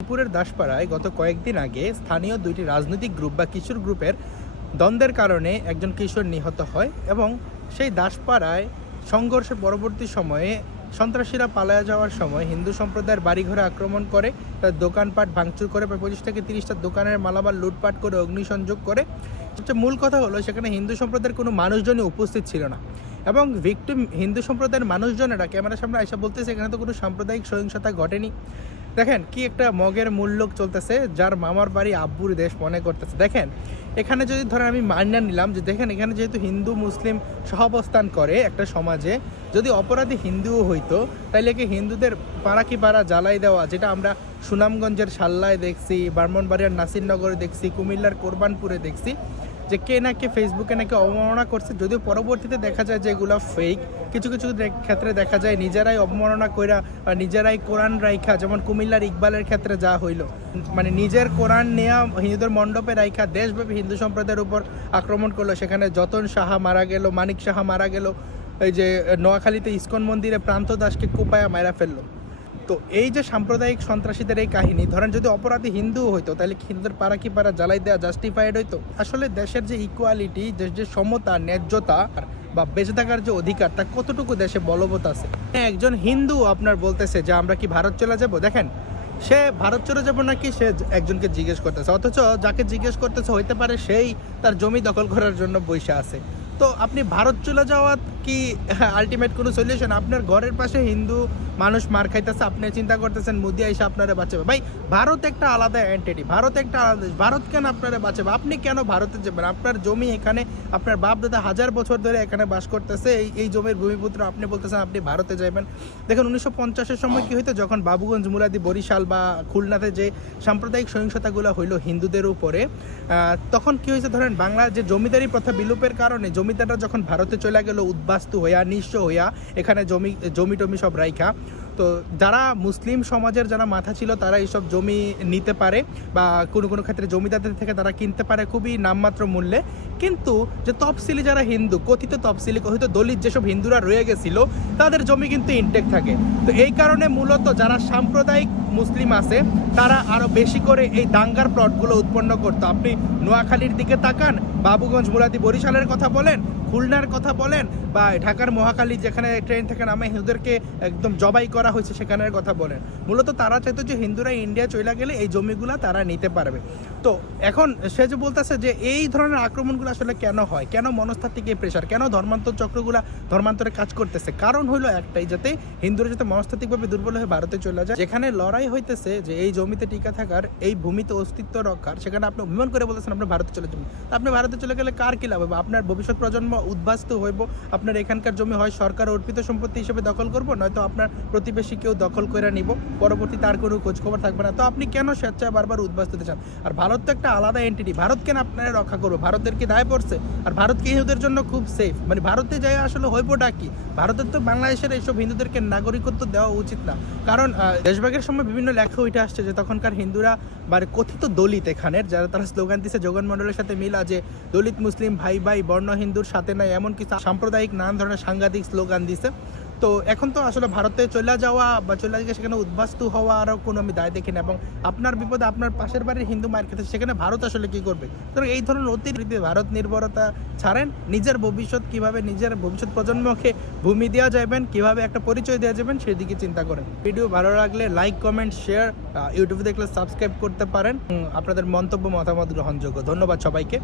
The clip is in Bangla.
রংপুরের দাসপাড়ায় গত কয়েকদিন আগে স্থানীয় দুইটি রাজনৈতিক গ্রুপ বা কিশোর গ্রুপের দ্বন্দ্বের কারণে একজন কিশোর নিহত হয় এবং সেই দাসপাড়ায় সংঘর্ষের পরবর্তী সময়ে সন্ত্রাসীরা পালায়া যাওয়ার সময় হিন্দু সম্প্রদায়ের বাড়িঘরে আক্রমণ করে, তার দোকানপাট ভাঙচুর করে, প্রায় 25 থেকে 30টা দোকানের মালামাল লুটপাট করে অগ্নিসংযোগ করে। সবচেয়ে মূল কথা হলো সেখানে হিন্দু সম্প্রদায়ের কোনো মানুষজনই উপস্থিত ছিল না এবং ভিকটিম হিন্দু সম্প্রদায়ের মানুষজনেরা ক্যামেরার সামনে এসে বলতেছে এখানে তো কোনো সাম্প্রদায়িক সহিংসতা ঘটেনি। দেখেন কি একটা মগের মূল্য চলতেছে, যার মামার বাড়ি আব্বুর দেশ মনে করতেছে। দেখেন এখানে যদি ধরেন আমি মানিয়ে নিলাম যে দেখেন এখানে যেহেতু হিন্দু মুসলিম সহাবস্থান করে একটা সমাজে, যদি অপরাধী হিন্দুও হইতো তাইলে কি হিন্দুদের পাড়া কি পাড়া জ্বালাই দেওয়া, যেটা আমরা সুনামগঞ্জের সাল্লায় দেখছি, ব্রাহ্মণবাড়িয়ার নাসিরনগরে দেখছি, কুমিল্লার কোরবানপুরে দেখছি যে কে নাকি ফেসবুকে নাকি অবমাননা করছে, যদিও পরবর্তীতে দেখা যায় যে এগুলো ফেক। কিছু কিছু ক্ষেত্রে দেখা যায় নিজেরাই অবমাননা কইরা নিজেরাই কোরআন রাইখা, যেমন কুমিল্লার ইকবালের ক্ষেত্রে যা হইল, মানে নিজের কোরআন নেয়া হিন্দুদের মণ্ডপে রাইখা দেশব্যাপী হিন্দু সম্প্রদায়ের উপর আক্রমণ করলো। সেখানে যতন সাহা মারা গেল, মানিক সাহা মারা গেল, এই যে নোয়াখালীতে ইস্কন মন্দিরে প্রান্ত দাসকে কোপায়া মারা ফেললো। তো এই যে সাম্প্রদায়িক সন্ত্রাসীদের এই কাহিনী, ধরেন যদি অপরাধী হিন্দু হইতো তাহলে হিন্দুদের পাড়া কি পাড়া জ্বালাই দেওয়া জাস্টিফাইড হইতো? আসলে দেশের যে ইকুয়ালিটি, দেশের যে সমতা, ন্যায্যতা বা বেঁচে থাকার যে অধিকার, তা কতটুকু দেশে বলবৎ আছে? একজন হিন্দু আপনার বলতেছে যে আমরা কি ভারত চলে যাব। দেখেন সে ভারত চলে যাবো নাকি সে একজনকে জিজ্ঞেস করতেছে, অথচ যাকে জিজ্ঞেস করতেছে হইতে পারে সেই তার জমি দখল করার জন্য বসে আছে। তো আপনি ভারত চলে যাওয়া কি আলটিমেট কোনো সলিউশন? আপনার ঘরের পাশে হিন্দু মানুষ মার খাইতেছে, আপনি চিন্তা করতেছেন মোদি এসে আপনারা বাঁচাবে। ভাই ভারত একটা আলাদা এন্টিটি, ভারত একটা আলাদা দেশ, ভারত কেন আপনারা বাঁচাবে? আপনি কেন ভারতে যাবেন? আপনার জমি এখানে, আপনার বাপ দাদা হাজার বছর ধরে এখানে বাস করতেছে, এই জমির ভূমিপুত্র, আপনি বলতেছেন আপনি ভারতে যাবেন। দেখেন 1950-এর সময় কি হইতো, যখন বাবুগঞ্জ, মুরাদি, বরিশাল বা খুলনাতে যে সাম্প্রদায়িক সহিংসতাগুলো হইলো হিন্দুদের উপরে, তখন কি হয়েছে, ধরেন বাংলার যে জমিদারি প্রথা বিলোপের কারণে জমিদাররা যখন ভারতে চলে গেল উদ্বাস্তু হইয়া, নিঃস্ব হইয়া, এখানে জমি টমি সব রাইখা, তো যারা মুসলিম সমাজের যারা মাথা ছিল তারা এইসব জমি নিতে পারে বা কোনো কোনো ক্ষেত্রে জমিদারদের থেকে তারা কিনতে পারে খুবই নামমাত্র মূল্যে। কিন্তু যে তফসিলি যারা হিন্দু, কথিত তফসিলি, কথিত দলিত যেসব হিন্দুরা রয়ে গেছিল, তাদের জমি কিন্তু ইনটেক থাকে। তো এই কারণে মূলত যারা সাম্প্রদায়িক মুসলিম আছে তারা আরও বেশি করে এই দাঙ্গার প্লটগুলো উৎপন্ন করতো। আপনি নোয়াখালীর দিকে তাকান, বাবুগঞ্জ, মুরাদি, বরিশালের কথা বলেন, খুলনার কথা বলেন, বা ঢাকার মহাখালী যেখানে ট্রেন থেকে নামে হিন্দুদেরকে একদম জবাই করা হয়েছে সেখানের কথা বলেন। মূলত তারা চাইতো যে হিন্দুরা ইন্ডিয়া চলে গেলে এই জমিগুলো তারা নিতে পারবে। তো এখন সে যে বলতেছে যে এই ধরনের আক্রমণগুলো আসলে কেন হয়, কেন মনস্তাত্ত্বিক এই প্রেশার, কেন ধর্মান্তর চক্রগুলা ধর্মান্তরে কাজ করতেছে, কারণ হলো একটাই, যাতে হিন্দুরা যাতে মনস্তাত্ত্বিকভাবে দুর্বল হয়ে ভারতে চলে যায়। যেখানে লড়াই হইতেছে যে এই জমিতে টিকা থাকার, এই ভূমিতে অস্তিত্ব রক্ষার, সেখানে আপনি অভিমান করে বলতেছেন আপনি ভারতে চলে যাবেন। আপনি ভারতে চলে গেলে কার কি লাভ হবে? আপনার ভবিষ্যৎ প্রজন্ম উদ্বাস্তু হইব, আপনার এখানকার জমি হয় সরকার অর্পিত সম্পত্তি হিসেবে দখল করবো, নয়তো আপনার প্রতিবেশী কেউ দখল করে নিব, পরবর্তী তার কোনো খোঁজখবর থাকবে না। তো আপনি কেন স্বেচ্ছায় বারবার উদ্বাস্ত হতে চান? আর ভারত তো একটা আলাদা এন্টিটি, ভারত কেন আপনারা রক্ষা করবো? ভারতের কি দায় পড়ছে? আর ভারত কি হিন্দুদের জন্য খুব সেফ? মানে ভারতে যাই আসলে হইবটা কি? ভারতের তো বাংলাদেশের এইসব হিন্দুদেরকে নাগরিকত্ব দেওয়া উচিত না। কারণ দেশভাগের সময় বিভিন্ন লেখা উঠে আসছে যে তখনকার হিন্দুরা মানে কথিত দলিত, এখানের যারা তারা স্লোগান দিচ্ছে যোগন মণ্ডলের সাথে মিলা, যে দলিত মুসলিম ভাই ভাই, বর্ণ হিন্দুর সাথে নাই, এমন কিছু সাম্প্রদায়িক নানান ধরনের সাংঘাতিক স্লোগান দিছে। তো এখন তো আসলে ভারতে চলে যাওয়া বা চলে গিয়ে সেখানে উদ্বাস্তু হওয়া আরও কোনো আমি দায় দেখি না। এবং আপনার বিপদে আপনার পাশের বাড়ির হিন্দু মায়ের ক্ষেত্রে সেখানে ভারত আসলে কী করবে? তো এই ধরনের অতিরিক্ত ভারত নির্ভরতা ছাড়েন, নিজের ভবিষ্যৎ কীভাবে, নিজের ভবিষ্যৎ প্রজন্মকে ভূমি দেওয়া যাবেন, কীভাবে একটা পরিচয় দেওয়া যাবেন, সেদিকে চিন্তা করেন। ভিডিও ভালো লাগলে লাইক, কমেন্ট, শেয়ার, ইউটিউবে দেখলে সাবস্ক্রাইব করতে পারেন। আপনাদের মন্তব্য মতামত গ্রহণযোগ্য। ধন্যবাদ সবাইকে।